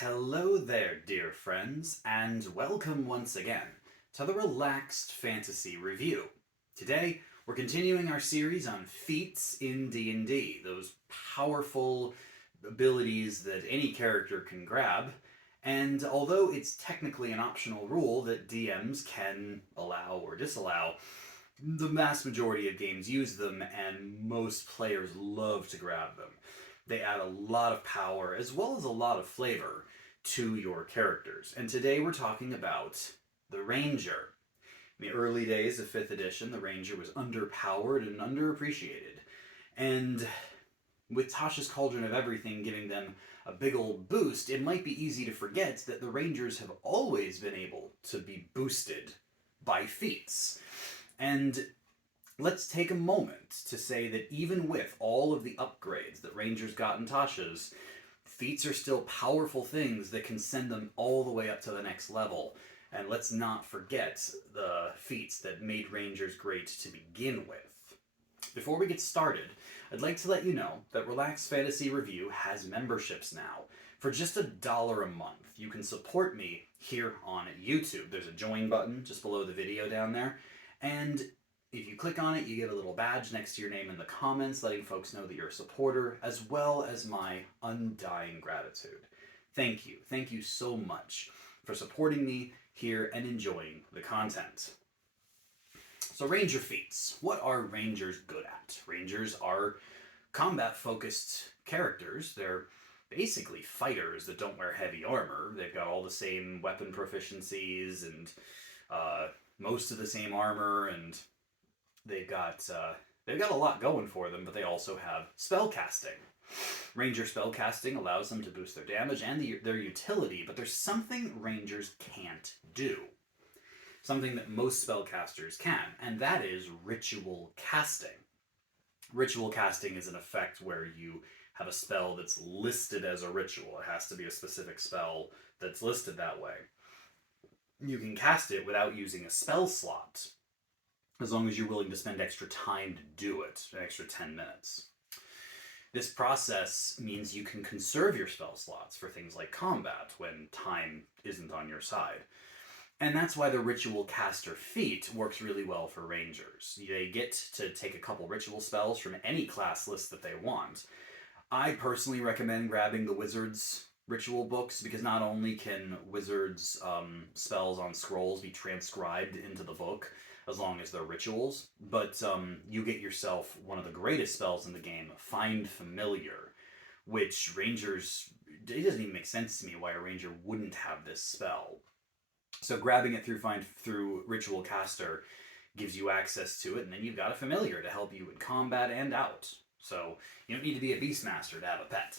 Hello there, dear friends, and welcome once again to the Relaxed Fantasy Review. Today, we're continuing our series on feats in D&D, those powerful abilities that any character can grab, and although it's technically an optional rule that DMs can allow or disallow, the vast majority of games use them, and most players love to grab them. They add a lot of power as well as a lot of flavor to your characters. And today we're talking about the Ranger. In the early days of 5th edition, the Ranger was underpowered and underappreciated. And with Tasha's Cauldron of Everything giving them a big old boost, it might be easy to forget that the Rangers have always been able to be boosted by feats. And let's take a moment to say that even with all of the upgrades that Rangers got in Tasha's, feats are still powerful things that can send them all the way up to the next level. And let's not forget the feats that made Rangers great to begin with. Before we get started, I'd like to let you know that Relaxed Fantasy Review has memberships now. For just $1 a month, you can support me here on YouTube. There's a join button just below the video down there. And if you click on it, you get a little badge next to your name in the comments, letting folks know that you're a supporter, as well as my undying gratitude. Thank you. Thank you so much for supporting me here and enjoying the content. So Ranger Feats. What are Rangers good at? Rangers are combat-focused characters. They're basically fighters that don't wear heavy armor. They've got all the same weapon proficiencies and most of the same armor, and they've got a lot going for them, but they also have spellcasting. Ranger spellcasting allows them to boost their damage and their utility, but there's something Rangers can't do. Something that most spellcasters can, and that is ritual casting. Ritual casting is an effect where you have a spell that's listed as a ritual. It has to be a specific spell that's listed that way. You can cast it without using a spell slot, as long as you're willing to spend extra time to do it, an extra 10 minutes. This process means you can conserve your spell slots for things like combat when time isn't on your side. And that's why the Ritual Caster feat works really well for Rangers. They get to take a couple ritual spells from any class list that they want. I personally recommend grabbing the Wizards ritual books, because not only can Wizards spells on scrolls be transcribed into the book, as long as they're rituals, but you get yourself one of the greatest spells in the game, Find Familiar, which Rangers, it doesn't even make sense to me why a Ranger wouldn't have this spell. So grabbing it through Ritual Caster gives you access to it, and then you've got a familiar to help you in combat and out. So you don't need to be a Beastmaster to have a pet.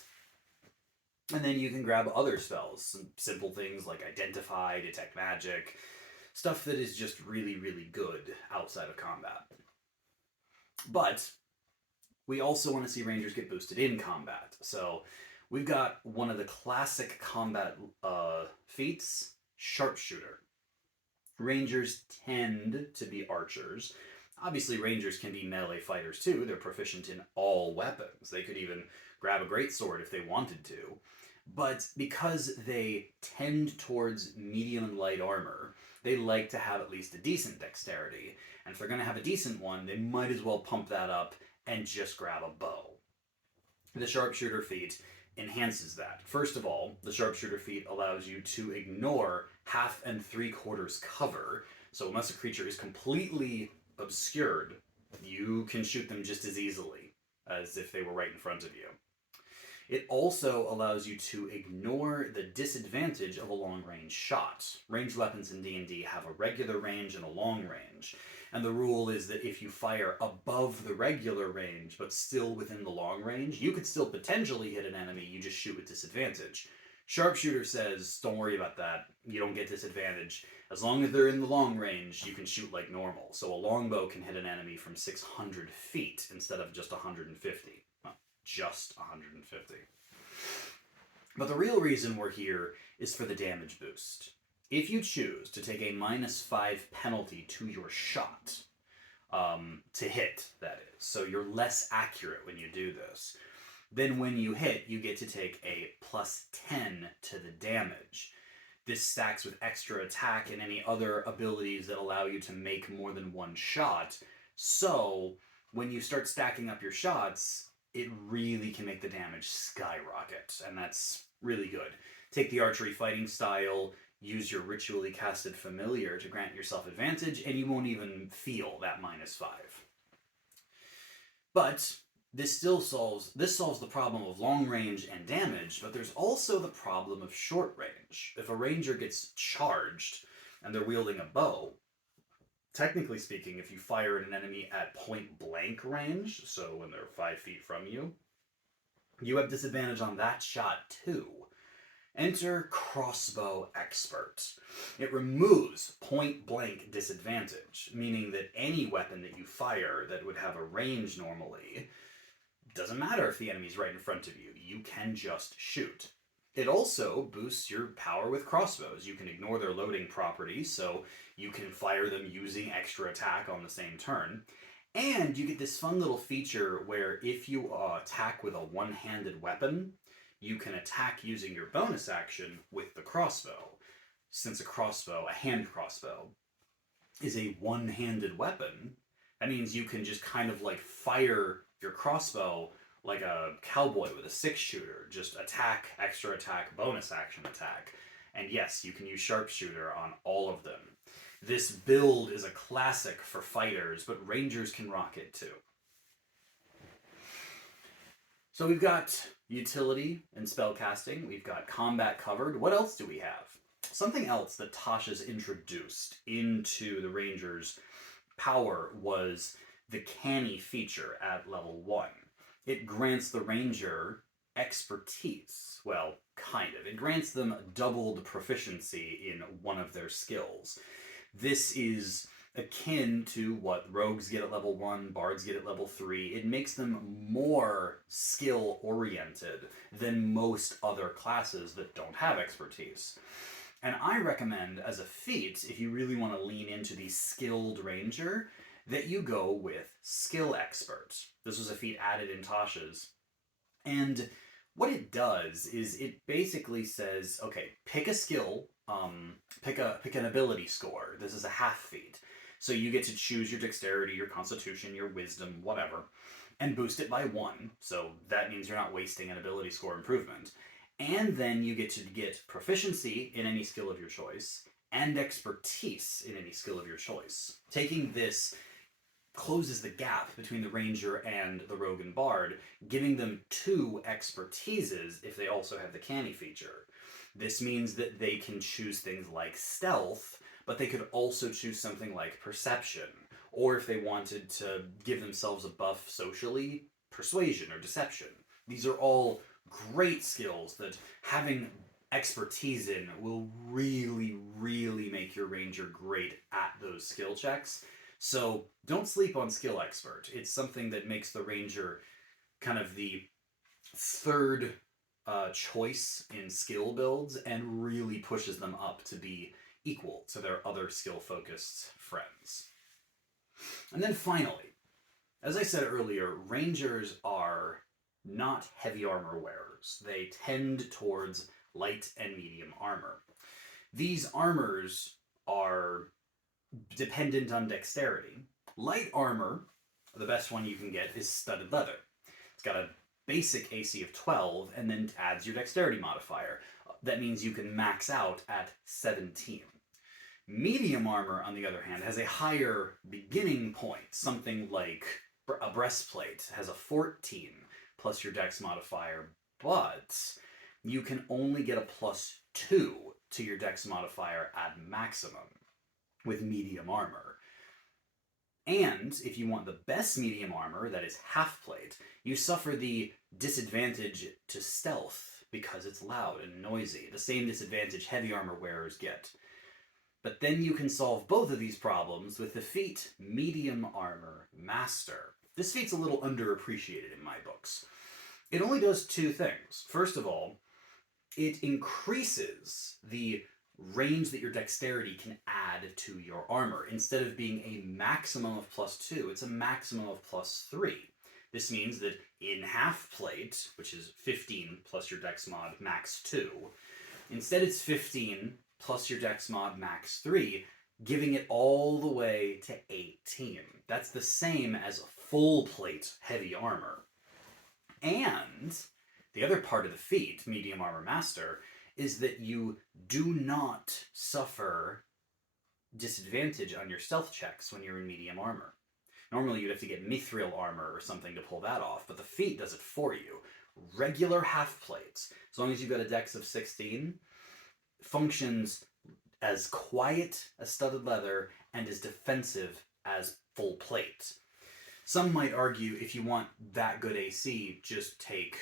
And then you can grab other spells, some simple things like Identify, Detect Magic, stuff that is just really, really good outside of combat. But we also want to see Rangers get boosted in combat. So we've got one of the classic combat feats, Sharpshooter. Rangers tend to be archers. Obviously, Rangers can be melee fighters too. They're proficient in all weapons. They could even grab a greatsword if they wanted to. But because they tend towards medium and light armor, they like to have at least a decent dexterity. And if they're going to have a decent one, they might as well pump that up and just grab a bow. The Sharpshooter feat enhances that. First of all, the Sharpshooter feat allows you to ignore 1/2 and 3/4 cover. So unless a creature is completely obscured, you can shoot them just as easily as if they were right in front of you. It also allows you to ignore the disadvantage of a long-range shot. Ranged weapons in D&D have a regular range and a long range. And the rule is that if you fire above the regular range, but still within the long range, you could still potentially hit an enemy, you just shoot with disadvantage. Sharpshooter says, don't worry about that, you don't get disadvantage. As long as they're in the long range, you can shoot like normal. So a longbow can hit an enemy from 600 feet instead of just 150. Well, just 150. But the real reason we're here is for the damage boost. If you choose to take a -5 penalty to your shot, to hit, that is, so you're less accurate when you do this, Then when you hit, you get to take a +10 to the damage. This stacks with extra attack and any other abilities that allow you to make more than one shot. So when you start stacking up your shots, it really can make the damage skyrocket, and that's really good. Take the archery fighting style, use your ritually casted familiar to grant yourself advantage, and you won't even feel that -5. But this solves the problem of long range and damage, but there's also the problem of short range. If a ranger gets charged and they're wielding a bow, technically speaking, if you fire at an enemy at point blank range, so when they're 5 feet from you, you have disadvantage on that shot too. Enter Crossbow Expert. It removes point blank disadvantage, meaning that any weapon that you fire that would have a range normally, doesn't matter if the enemy's right in front of you, you can just shoot. It also boosts your power with crossbows. You can ignore their loading properties, so you can fire them using extra attack on the same turn. And you get this fun little feature where if you attack with a one-handed weapon, you can attack using your bonus action with the crossbow. Since a hand crossbow, is a one-handed weapon, that means you can just kind of like fire your crossbow like a cowboy with a 6-shooter. Just attack, extra attack, bonus action attack. And yes, you can use Sharpshooter on all of them. This build is a classic for fighters, but rangers can rock it too. So we've got utility and spellcasting. We've got combat covered. What else do we have? Something else that Tasha's introduced into the Ranger's power was the canny feature at level 1. It grants the Ranger expertise. Well, kind of. It grants them doubled proficiency in one of their skills. This is akin to what rogues get at level 1, bards get at level 3. It makes them more skill-oriented than most other classes that don't have expertise. And I recommend, as a feat, if you really want to lean into the skilled ranger, that you go with Skill Expert. This was a feat added in Tasha's. And what it does is it basically says, okay, pick a skill, pick an ability score. This is a half feat. So you get to choose your dexterity, your constitution, your wisdom, whatever, and boost it by 1. So that means you're not wasting an ability score improvement. And then you get to get proficiency in any skill of your choice, and expertise in any skill of your choice. Taking this closes the gap between the ranger and the rogue and bard, giving them 2 expertises if they also have the canny feature. This means that they can choose things like stealth, but they could also choose something like perception, or if they wanted to give themselves a buff socially, persuasion or deception. These are all great skills that having expertise in will really, really make your ranger great at those skill checks. So don't sleep on Skill Expert. It's something that makes the ranger kind of the third choice in skill builds and really pushes them up to be equal to their other skill-focused friends. And then finally, as I said earlier, rangers are not heavy armor wearers. They tend towards light and medium armor. These armors are dependent on dexterity. Light armor, the best one you can get, is studded leather. It's got a basic AC of 12 and then adds your dexterity modifier. That means you can max out at 17. Medium armor, on the other hand, has a higher beginning point. Something like a breastplate has a 14 plus your dex modifier, but you can only get a +2 to your dex modifier at maximum with medium armor. And if you want the best medium armor, that is half plate, you suffer the disadvantage to stealth because it's loud and noisy, the same disadvantage heavy armor wearers get. But then you can solve both of these problems with the feat Medium Armor Master. This feat's a little underappreciated in my books. It only does 2 things. First of all, it increases the range that your dexterity can add to your armor. Instead of being a maximum of +2, it's a maximum of +3. This means that in half plate, which is 15 plus your dex mod max 2, instead it's 15 plus your dex mod max 3, giving it all the way to 18. That's the same as a full plate heavy armor. And the other part of the feat, Medium Armor Master, is that you do not suffer disadvantage on your stealth checks when you're in medium armor. Normally you'd have to get mithril armor or something to pull that off, but the feat does it for you. Regular half plates, as long as you've got a dex of 16, functions as quiet as studded leather and as defensive as full plate. Some might argue if you want that good AC, just take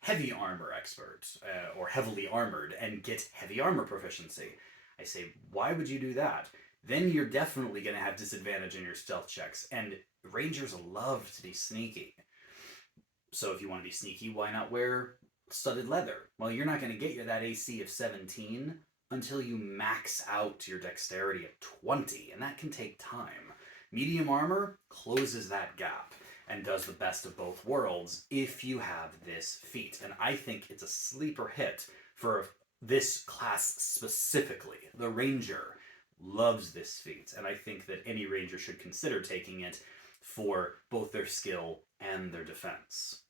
heavy armor expert or heavily armored and get heavy armor proficiency. I say, why would you do that? Then you're definitely going to have disadvantage in your stealth checks, and rangers love to be sneaky. So if you want to be sneaky, why not wear studded leather? Well, you're not going to get that AC of 17 until you max out your dexterity at 20, and that can take time. Medium armor closes that gap and does the best of both worlds if you have this feat. And I think it's a sleeper hit for this class specifically. The Ranger loves this feat, and I think that any Ranger should consider taking it for both their skill and their defense.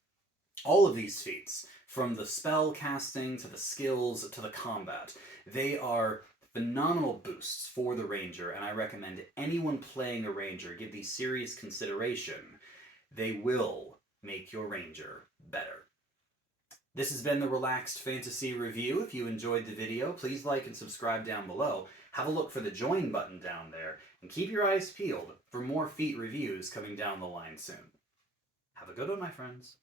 All of these feats, from the spell casting to the skills to the combat, they are phenomenal boosts for the Ranger, and I recommend anyone playing a Ranger give these serious consideration. They will make your Ranger better. This has been the Relaxed Fantasy Review. If you enjoyed the video, please like and subscribe down below. Have a look for the join button down there, and keep your eyes peeled for more feat reviews coming down the line soon. Have a good one, my friends.